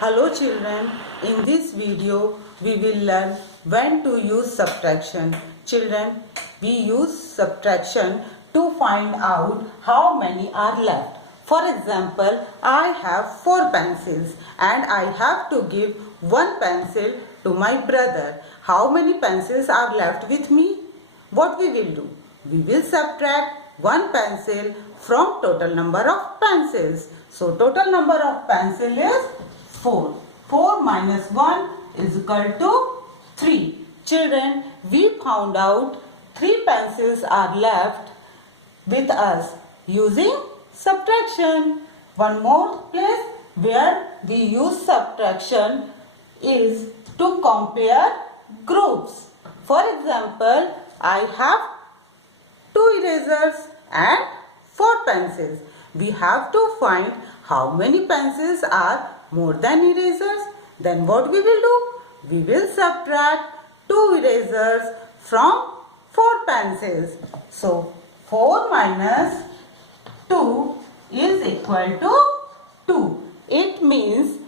Hello children, in this video we will learn when to use subtraction. Children, we use subtraction to find out how many are left. For example, I have 4 pencils and I have to give 1 pencil to my brother. How many pencils are left with me? What we will do? We will subtract 1 pencil from total number of pencils. So total number of pencil is 4. 4 minus 1 is equal to 3. Children, we found out 3 pencils are left with us using subtraction. One more place where we use subtraction is to compare groups. For example, I have 2 erasers and 4 pencils. We have to find how many pencils are more than erasers. Then what we will do? We will subtract 2 erasers from 4 pencils. So 4 minus 2 is equal to 2. It means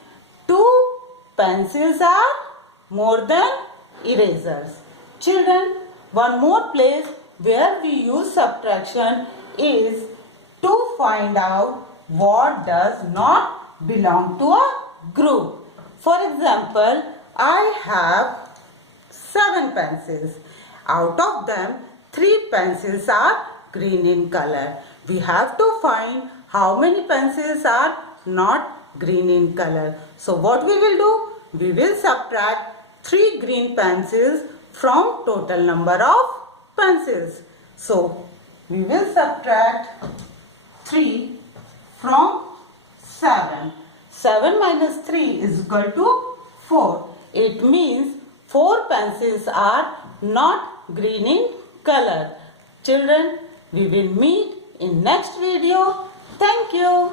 2 pencils are more than erasers. Children, one more place where we use subtraction is to find out what does not belong to a group. For example, I have 7 pencils. Out of them, 3 pencils are green in color. We have to find how many pencils are not green in color. So what we will do? We will subtract 3 green pencils from total number of pencils. So we will subtract 3 from 7. 7 minus 3 is equal to 4. It means 4 pencils are not green in color. Children, we will meet in next video. Thank you.